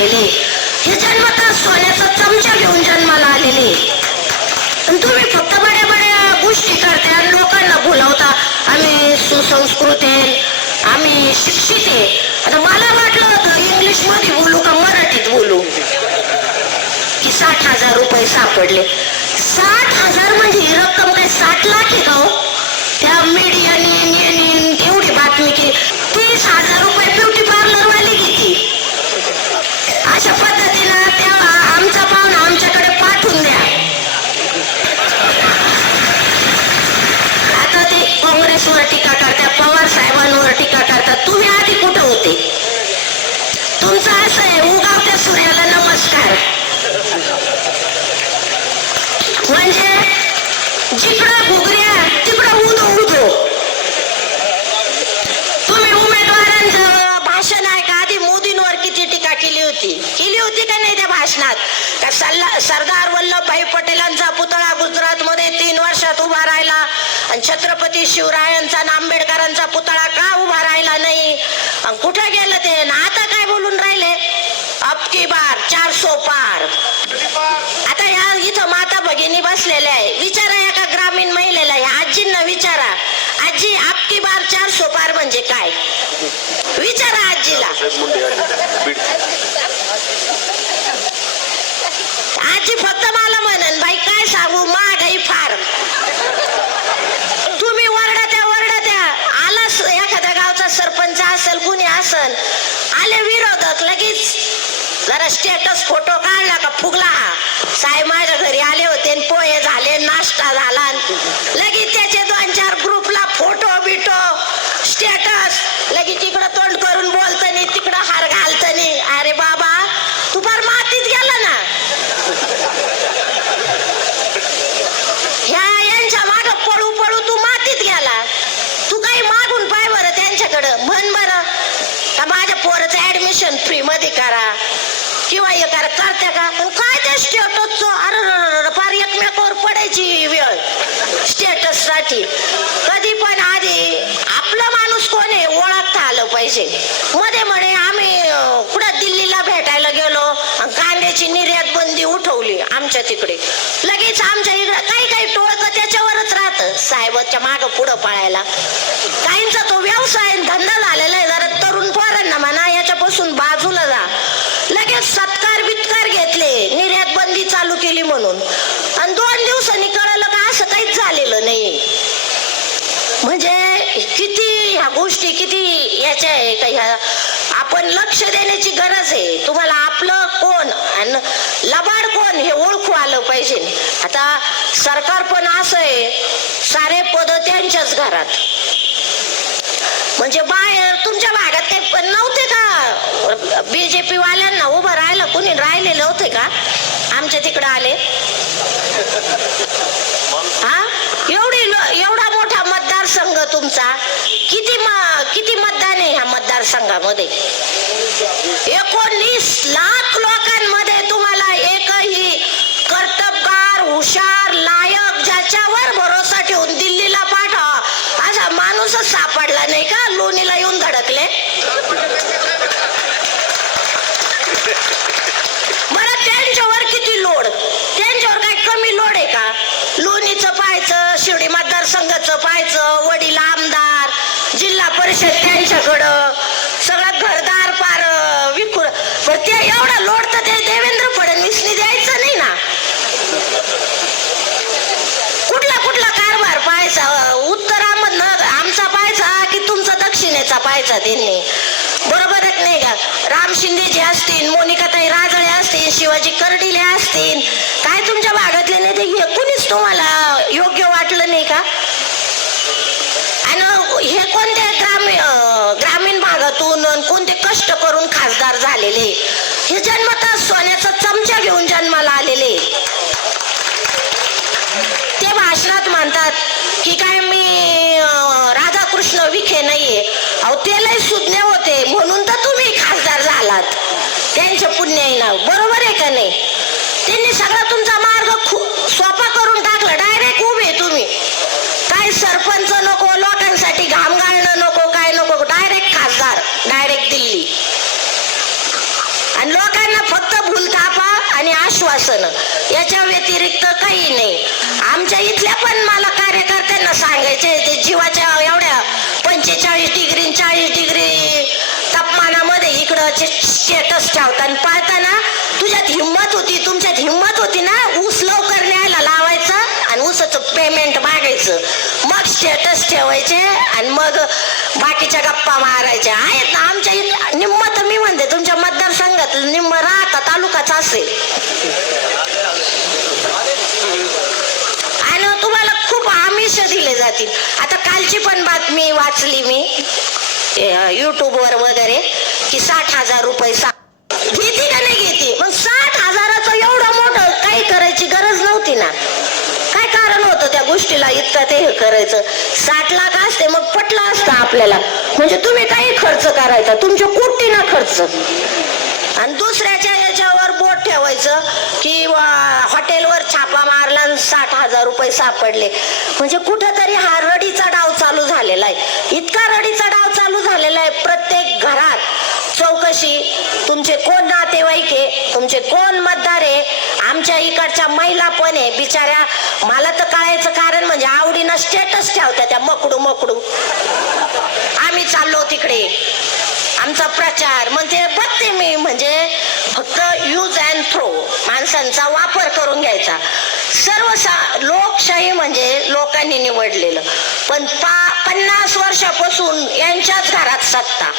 आलेले. हे जन्मता सोन्याचा चमचा घेऊन जन्माला आलेले. तुम्ही फक्त बड्या बड्या गोष्टी करते आणि लोकांना बोलावता. आम्ही सुसंस्कृत आहे आम्ही शिक्षित आहे. आता मला वाटलं होतं इंग्लिशमध्ये बोलू का मराठीत बोलू? की साठ हजार रुपये सापडले. साठ हजार म्हणजे ही रक्कम काय साठ लाख आहे का हो? त्या मीडियाने एवढी बातमी की तीस हजार रुपये ब्युटी पार्लर तेव्हा सरदार वल्लभभाई पटेलांचा पुतळा गुजरात मध्ये तीन वर्षात उभा राहिला. आणि छत्रपती शिवरायांचा आंबेडकरांचा पुतळा का उभा राहिला नाही? आणि कुठे गेलं ते? आणि आता काय बोलून राहिले? अबकी बार चार सो पार. आता या इथं माता भगिनी बसलेल्या आहे. विचारा एका ग्रामीण महिलेला या आजींना विचारा. आजी आपकी बार चार सो पार म्हणजे काय? विचारा आजीला. आजी फक्त मला म्हणन बाई काय सांगू? महागाई फार तुम्ही वरडा त्या वरडा त्या आलास एखाद्या गावचा सरपंच असेल कुणी असेल आले विरोधक लगेच जरा स्टेटस फोटो काढला का फुगला हा. साहेब माझ्या घरी आले होते आणि पोहे झाले नाश्ता झाला लगेच त्याचे दोन चार ग्रुपला फोटो बिटो स्टेटस लगेच इकडं तोंड करून बोलतनी तिकडं हार घालतनी अरे बाबा तू फार मातीत गेला ना ह्या यांच्या माग पळू पळू तू मातीत गेला तू काही मागून पाय बरं त्यांच्याकडं म्हण बरं का माझ्या पोराचं ऍडमिशन फ्री किंवा हे करत्या का? काय त्या स्टेटसच अरे फार एकमेकावर पडायची वेळ. स्टेटससाठी. कधी पण आधी आपलं माणूस कोण आहे? ओळखता आलं पाहिजे. मध्ये म्हणे आम्ही कुठं दिल्लीला भेटायला गेलो कांद्याची निर्यात बंदी उठवली आमच्या तिकडे. लगेच आमच्या इकडे काही काही टोळक त्याच्यावरच राहतं. साहेबाच्या माग पुढं पळायला. काहींचा तो व्यवसाय धंदा झालेला आहे. जरा तरुण पोरांना म्हणा याच्यापासून बाजूला जा लगेच सत्कार बित्कार घेतले निर्यात बंदी चालू केली म्हणून आणि दोन दिवसांनी कळलं का असं काहीच झालेलं नाही म्हणजे किती ह्या गोष्टी किती याच्या आहे का ह्या पण लक्ष देण्याची गरज आहे. तुम्हाला आपलं कोण आणि लबाड कोण हे ओळखू आलं पाहिजे. आता सरकार पण असं आहे सारे पद त्यांच्याच घरात. म्हणजे बाहेर तुमच्या भागात काही पण नव्हते का? बीजेपी वाल्यांना उभं राहिलं कुणी राहिलेलं होते का? आमच्या तिकडे आले. हा? एवढी एवढा मोठा मतदारसंघ तुमचा. किती म- किती मतदान आहे ह्या मतदारसंघामध्ये. एकोणीस लाख लोकांमध्ये तुम्हाला एकही कर्तबगार हुशार लायक ज्याच्यावर भरोसा ठेवून दिल्लीला पाठवा असा माणूसच सापडला नाही का? लोणीला येऊन धडकले. मला त्यांच्यावर किती लोड? त्यांच्यावर काही कमी लोड आहे का? लोणीचं पाहायचं शिर्डी मतदारसंघाचं पाहायचं जिल्हा परिषद त्यांच्याकडं सगळं घरदार पार अं, पण ते एवढं लोड तर ते देवेंद्र फडणवीसनी द्यायचं नाही ना. कुठला कुठला कारभार पाहायचा? उत्तरामधनं आमचा पाहायचा की तुमचा दक्षिणेचा पाहायचा त्यांनी. बरोबर नाही का? राम शिंदे जे असतील मोनिकाताई राजळे असतील शिवाजी कर्डिले असतील. काय तुमच्या भागातले नेते? हे कुणीच तुम्हाला योग्य वाटलं नाही का? आणि हे कोणत्या ग्रामीण ग्रामीण भागातून कोणते कष्ट करून खासदार झालेले? हे जन्मतः सोन्याचा चमचा घेऊन जन्माला आलेले. ते भाषणात म्हणतात की काय मी राधाकृष्ण विखे नाहीये. अहो ते लय सुज्ञ होते. म्हणून तर तुम्ही खासदार झालात. त्यांच्या पुण्याईनं बरोबर शासन याच्या व्यतिरिक्त काही नाही. आमच्या इथल्या पण मला कार्यकर्त्यांना सांगायचे ते जीवाच्या एवढ्या पंचेचाळीस डिग्री चाळीस डिग्री तापमानामध्ये इकडं स्टेटस ठेवताना पाळताना तुझ्यात हिंमत होती तुमच्यात हिंमत होती ना? ऊस लवकर न्यायला लावायचं आणि ऊसाचं पेमेंट मागायचं. मग स्टेटस ठेवायचे आणि मग बाकीच्या गप्पा मारायच्या. आहेत ना आमच्या इथं निम्म तर मी म्हणते तुमच्या मतदारसंघात निम्म राहता तालुकाच असेल. आणि हो, तुम्हाला खूप आमिष दिले जातील. आता कालची पण बातमी वाचली मी युट्यूबवर वगैरे की साठ हजार रुपये सा घेते का नाही घेते मग साठ हजाराचं एवढं मोठं काही करायची गरज नव्हती ना काय कारण होतं त्या गोष्टीला इतकं ते हे करायचं. साठ लाख असते मग पटला असतं आपल्याला. म्हणजे तुम्ही काही खर्च करायचा तुमच्या कोटीना खर्च. आणि दुसऱ्याच्या याच्यावर बोट ठेवायचं की वा- हॉटेलवर छापा मारला आणि साठ हजार रुपये सापडले. म्हणजे कुठंतरी हा रडीचा डाव चालू झालेला आहे. इतका रडीचा डाव चालू झालेला आहे प्रत्येक घरात. चौकशी तुमचे कोण नातेवाईक आहे तुमचे कोण मतदार आहे आमच्या इकडच्या महिला पण आहे बिचाऱ्या मला तर कळायचं म्हणजे आवडीनं स्टेटस ठेवत्या त्या मकडू मकडू आम्ही चाललो तिकडे. आमचा प्रचार म्हणजे बघते मी म्हणजे फक्त यूज अँड थ्रो माणसांचा वापर करून घ्यायचा. सर्व लोकशाही म्हणजे लोकांनी निवडलेलं. पण पा पन्नास वर्षापासून यांच्याच घरात सत्ता.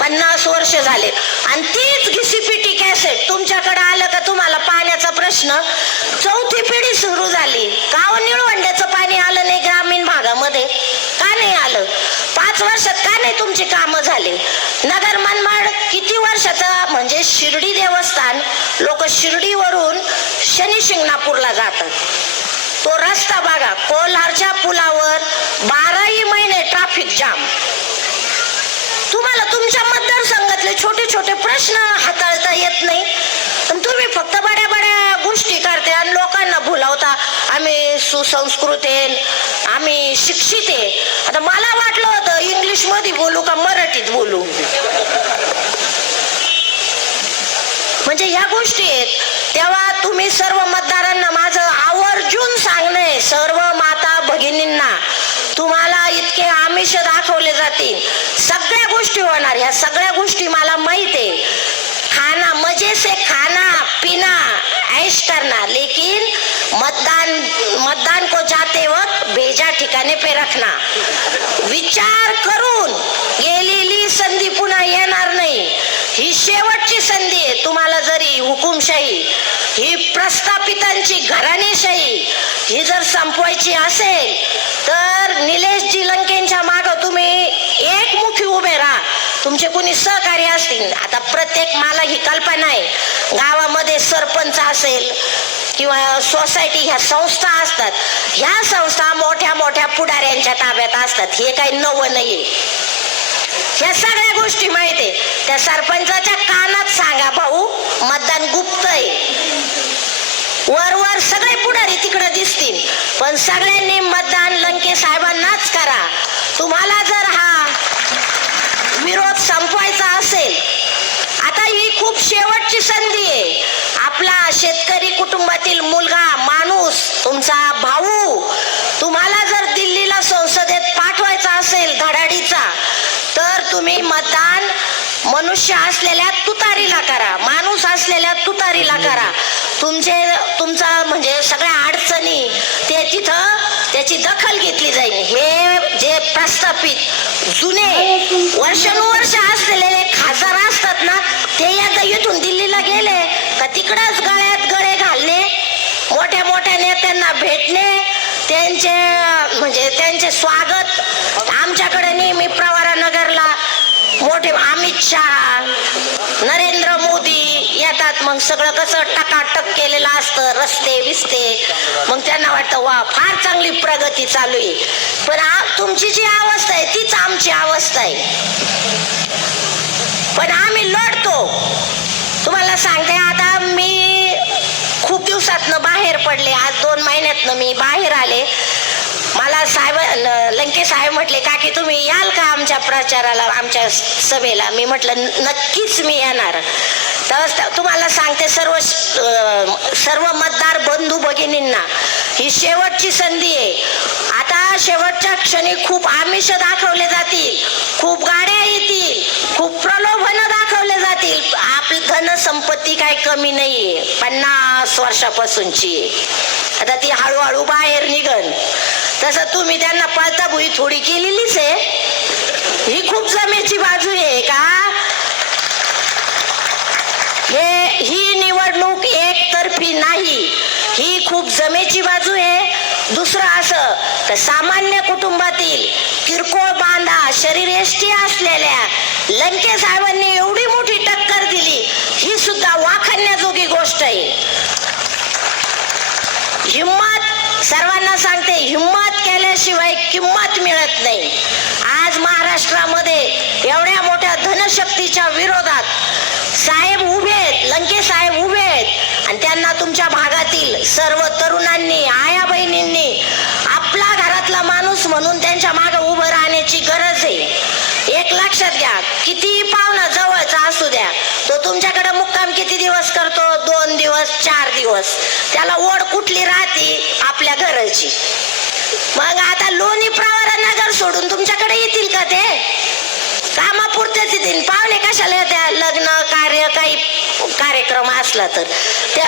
पन्नास वर्ष झाले. आणि तीच घिसीपिटी कॅसेट तुमच्याकडे आलं का तुम्हाला पाण्याचा प्रश्न? चौथी पिढी सुरू झाली. का हो निळवंड्याचं पाणी आलं नाही ग्रामीण भागामध्ये का नाही आलं पाच वर्षात का नाही तुमची कामं झाले? नगर मनमाड किती वर्षाचा म्हणजे शिर्डी देवस्थान? लोक शिर्डीवरून शनी शिंगणापूरला जातात. तो रस्ता बघा कोल्हारच्या पुलावर बाराही महिने ट्रॅफिक जाम तुम्हाला तुमच्या मतदारसंघातले छोटे छोटे प्रश्न हाताळता येत नाही. पण तुम्ही फक्त बड्या बड्या गोष्टी करते आणि लोकांना भुलावता. आम्ही सुसंस्कृत आहे आम्ही शिक्षित आहे. आता मला वाटलं इंग्लिशमध्ये बोलू का मराठीत बोलू? म्हणजे ह्या गोष्टी आहेत. तेव्हा तुम्ही सर्व मतदारांना माझं आवर्जून सांगणं सर्व माता भगिनींना तुम्हाला इतके आमिष दाखवले जातील. सगळ्या गोष्टी होणार ह्या सगळ्या गोष्टी मला माहीत आहे. खाना मजेसे खाना पीना ऐश करना लेकिन मतदान मतदान को जाते वक्त भेजा ठिकाणे पे रखना। विचार करून गेलेली संधी पुन्हा येणार नाही. ही शेवटची संधी आहे. तुम्हाला जरी हुकुमशाही ही प्रस्थापितांची घराणेशाही ही जर संपवायची असेल तर निलेश जी लंकेंच्या माग तुम्ही एकमुखी उभे राहा. तुमचे कोणी सहकारी असतील आता प्रत्येक मला ही कल्पना आहे गावामध्ये सरपंच असेल किंवा सोसायटी ह्या संस्था असतात ह्या संस्था मोठ्या मोठ्या पुढाऱ्यांच्या ताब्यात असतात. हे काही नवं नाही ह्या सगळ्या गोष्टी माहिती त्या सरपंचाच्या कानात सांगा भाऊ मतदान गुप्त आहे. वर वर सगळे पुढारी तिकडे दिसतील. पण सगळ्यांनी मतदान लंके साहेबांनाच करा. तुम्हाला जर हा विरोध संप शेवटची संधी आहे. आपला शेतकरी कुटुंबातील मुलगा माणूस तुमचा भाऊ तुम्हाला जर दिल्लीला संसदेत पाठवायचा असेल धडाडीचा तर तुम्ही मतदान मनुष्य असलेल्या तुतारीला करा माणूस असलेल्या तुतारीला करा. तुमचे तुमचा म्हणजे सगळ्या अडचणी ते तिथं त्याची दखल घेतली जाईल. हे जे प्रस्थापित जुने वर्षानुवर्ष तिकडंच गळ्यात गळे घालणे मोठ्या मोठ्या नेत्यांना भेटणे त्यांचे म्हणजे त्यांचे स्वागत. आमच्याकडे नेहमी प्रवारा नगरला मोठे अमित शहा नरेंद्र मोदी येतात. मग सगळं कसं टकाटक केलेलं असतं रस्ते विस्ते मग त्यांना वाटतं वा फार चांगली प्रगती चालू आहे. पण आ- तुमची जी अवस्था आहे तीच आमची अवस्था आहे. पण आम्ही लढतो. सांगते आता मी खूप दिवसातनं बाहेर पडले. आज दोन महिन्यातनं मी बाहेर आले. मला साहेब ल- लंके साहेब म्हटले काकी तुम्ही याल का आमच्या प्रचाराला आमच्या सभेला? मी म्हटलं "न- नक्कीच मी येणार. तर तुम्हाला सांगते सर्व सर्व मतदार बंधू भगिनींना ही शेवटची संधी आहे. आता शेवट क्षणी खूप आमिष दाखवले जातील खूप गाड्या येतील खूप प्रलोभन दाखवले जातील. आपली धन संपत्ती काही कमी नाहीये. पन्नास वर्षापासूनची. आता ती हळूहळू बाहेर निघन. तसं तुम्ही त्यांना पळताभुई थोडी केलेलीच आहे. ही खूप जमेची बाजू आहे का? हे ही निवडणूक एकतर्फी नाही. ही खूप जमेची बाजू आहे. दुसरं असं तर सामान्य कुटुंबातील किरकोळ बांधा शरीरयष्टी असलेल्या लंके साहेबांनी एवढी मोठी टक्कर दिली ही सुद्धा वाखाणण्याजोगी गोष्ट आहे. हिम्मत सर्वांना सांगते हिम्मत केल्याशिवाय किंमत मिळत नाही. आज महाराष्ट्रामध्ये एवढ्या मोठ्या धनशक्तीच्या विरोधात साहेब उभे आहेत लंके साहेब उभे आहेत आणि त्यांना तुमच्या भागातील सर्व तरुणांनी आया बहिणींनी आपला घरातला माणूस म्हणून त्यांच्या मागे उभं राहण्याची गरज आहे एक लक्षात घ्या किती पाहुणा जवळचा असू द्या तो तुमच्याकडे मुक्काम किती दिवस करतो दोन दिवस चार दिवस. त्याला ओढ कुठली राहते? आपल्या घराची. मग आता लोणी प्रवारा नगर सोडून तुमच्याकडे येतील का ते? कामापुरतेच येतील. पाहुणे कशाला येत्या? लग्न कार्य काही कार्यक्रम असला तर. त्या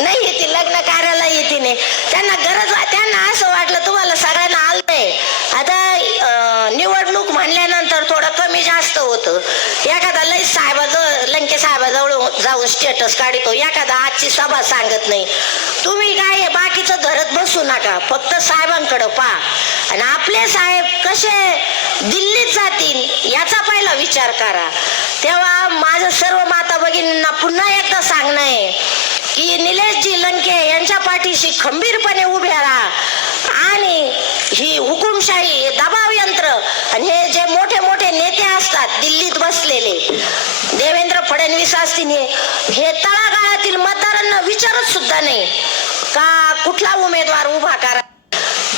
नाही येतील लग्न कार्याला येतील. नाही त्यांना गरज त्यांना असं वाटलं तुम्हाला सगळ्यांना आलंय आता निवडणूक म्हणल्यानंतर थोडं कमी जास्त होतं. एखादा लई साहेबाचं लंके जाऊन स्टेटस काढतो. एखादा आजची सभा सांगत नाही. तुम्ही काय बाकीचं धरत बसू नका. फक्त साहेबांकडं पहा. आणि आपले साहेब कसे दिल्लीत जातील याचा पहिला विचार करा. तेव्हा माझं सर्व माता भगिनींना पुन्हा एकदा सांगणं आहे की निलेशजी लंके यांच्या पाठीशी खंबीरपणे उभे राहा. आणि ही हुकुमशाही दबाव यंत्र आणि हे जे असतात दिल्लीत बसलेले. देवेंद्र फडणवीस असतील हे तळागाळातील मतदारांना विचारत सुद्धा नाही. का कुठला उमेदवार उभा करा?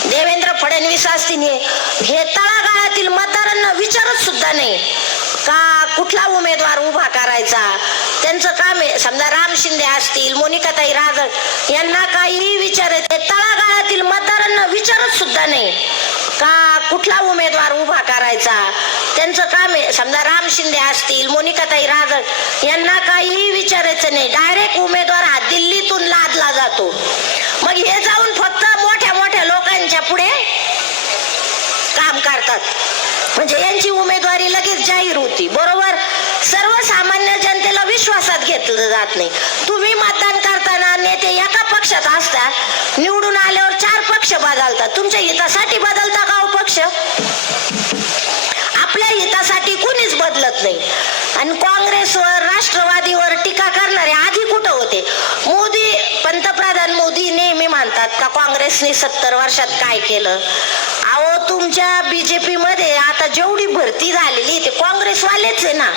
देवेंद्र फडणवीस असतील हे तळागाळातील मतदारांना विचारत सुद्धा नाही. का कुठला उमेदवार उभा करायचा? त्यांचं काम आहे. समजा राम शिंदे असतील मोनिकाताई राजळ यांना काहीही विचारत तळागाळातील मतदारांना विचारत सुद्धा नाही. का कुठला उमेदवार उभा करायचा? त्यांचं काम आहे. समजा राम शिंदे असतील मोनिकाताई राजळ यांना काहीही विचारायचं नाही. डायरेक्ट उमेदवार हा दिल्लीतून लादला जातो. मग हे जाऊन फक्त मोठ्या मोठ्या लोकांच्या पुढे काम करतात. म्हणजे यांची उमेदवारी लगेच जाहीर होती. बरोबर? सर्वसामान्य जनतेला विश्वासात घेतलं जात नाही. तुम्ही मतदान नेते एका पक्षात असतात निवडून आल्यावर चार पक्ष बदलतात. तुमच्या हितासाठी बदलता का हो पक्ष? आपल्या हितासाठी कुणीच बदलत नाही. आणि काँग्रेसवर राष्ट्रवादीवर टीका करणारे आधी कुठं होते? मोदी पंतप्रधान मोदी नेहमी मानतात का काँग्रेसने सत्तर वर्षात काय केलं? अहो तुमच्या बीजेपी मध्ये आता जेवढी भरती झालेली ते काँग्रेसवालेच आहे ना.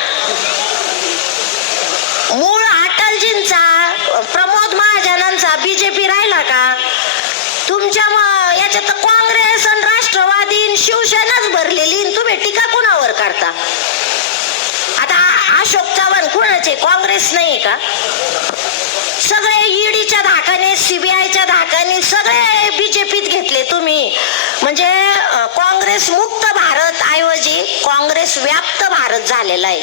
करता. आता अशोक चव्हाण कोणाचे? काँग्रेस नाही का? सगळे ईडीच्या धाकाने सीबीआयच्या धाकाने सगळे बीजेपीत घेतले तुम्ही. म्हणजे काँग्रेस मुक्त भारत ऐवजी काँग्रेस व्याप्त भारत झालेला आहे.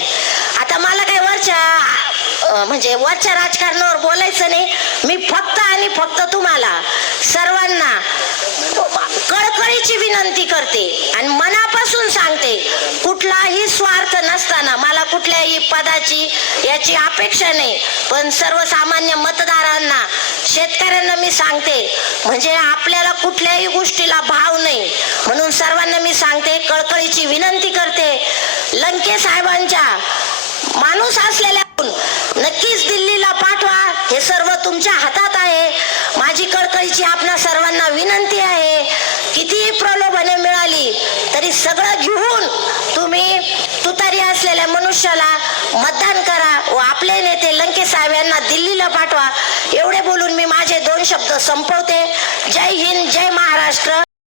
आता मला काय वरच्या म्हणजे वरच्या राजकारणावर बोलायचं नाही. मी फक्त आणि फक्त तुम्हाला सर्वांना कळकळीची विनंती करते आणि मनापासून सांगते कुठलाही स्वार्थ नसताना मला कुठल्याही पदाची याची अपेक्षा नाही. पण सर्वसामान्य मतदारांना शेतकऱ्यांना मी सांगते म्हणजे आपल्याला कुठल्याही गोष्टीला भाव नाही. म्हणून सर्वांना मी सांगते कळकळीची विनंती करते लंके साहेबांच्या माणूस असलेल्या नक्कीच दिल्लीला पाठवा हे सर्व तुमच्या हातात आहे माझी कळकळीची आपणा सर्वांना विनंती आहे कितीही प्रलोभने मिळाली तरी सगळं घेऊन तुम्ही तुतारी असलेल्या मनुष्याला मतदान करा व आपले नेते लंके साहेब यांना दिल्लीला पाठवा. एवढे बोलून मी माझे दोन शब्द संपवते. जय हिंद जय महाराष्ट्र.